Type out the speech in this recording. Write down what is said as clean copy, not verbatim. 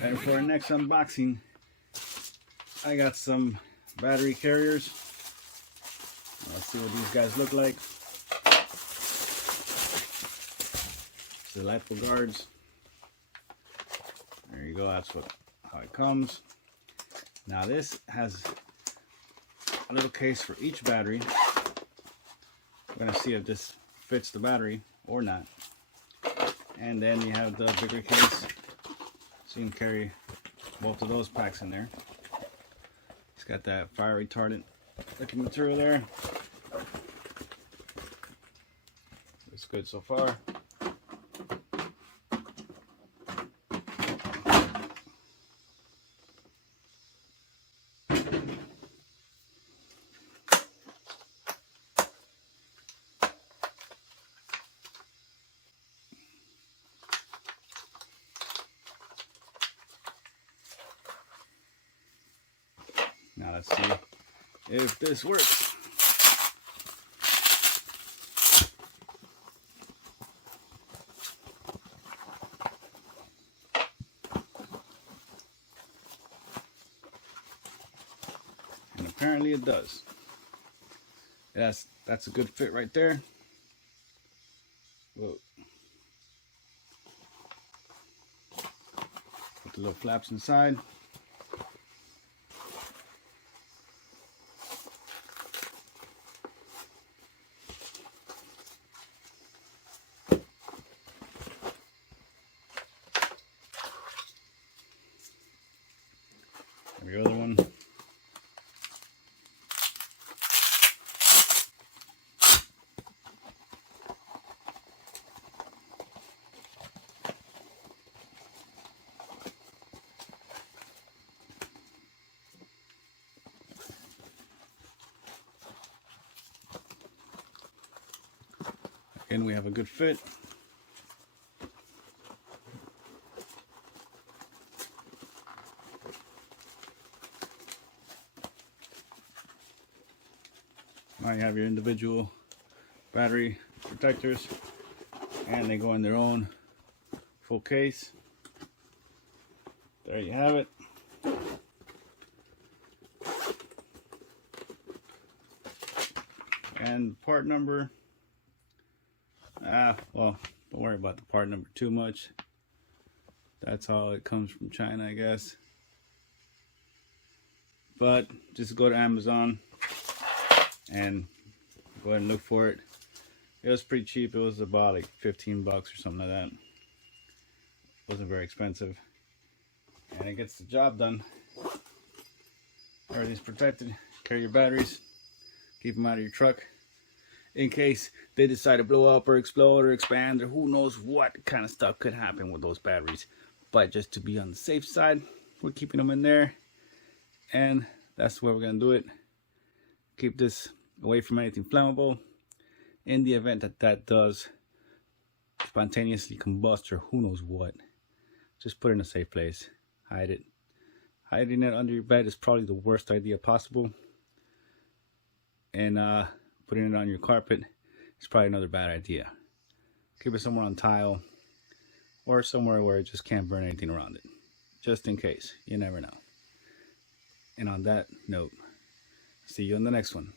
And for our next unboxing, I got some battery carriers. Let's see what these guys look like. It's the Lipo guards. There you go, that's how it comes. Now this has a little case for each battery. We're gonna see if this fits the battery or not. And then you have the bigger case, so you can carry both of those packs in there. It's got that fire retardant looking material there. It's good so far. Now let's see if this works. And apparently it does. That's a good fit right there. Whoa. Put the little flaps inside. Every other one. Again, we have a good fit. Now you have your individual battery protectors, and they go in their own full case. There you have it. And part number, well, don't worry about the part number too much. That's all it comes from China, I guess. But just go to Amazon and go ahead and look for it. It was pretty cheap. It was about like 15 bucks or something like that. It wasn't very expensive, and it gets the job done. Everything's protected. Carry your batteries, keep them out of your truck in case they decide to blow up or explode or expand, or who knows what kind of stuff could happen with those batteries. But just to be on the safe side, we're keeping them in there, and that's where we're gonna do it. Keep this away from anything flammable. In the event that that does spontaneously combust or who knows what, just put it in a safe place. Hide it. Hiding it under your bed is probably the worst idea possible. And putting it on your carpet is probably another bad idea. Keep it somewhere on tile or somewhere where it just can't burn anything around it. Just in case. You never know. And on that note, see you in the next one.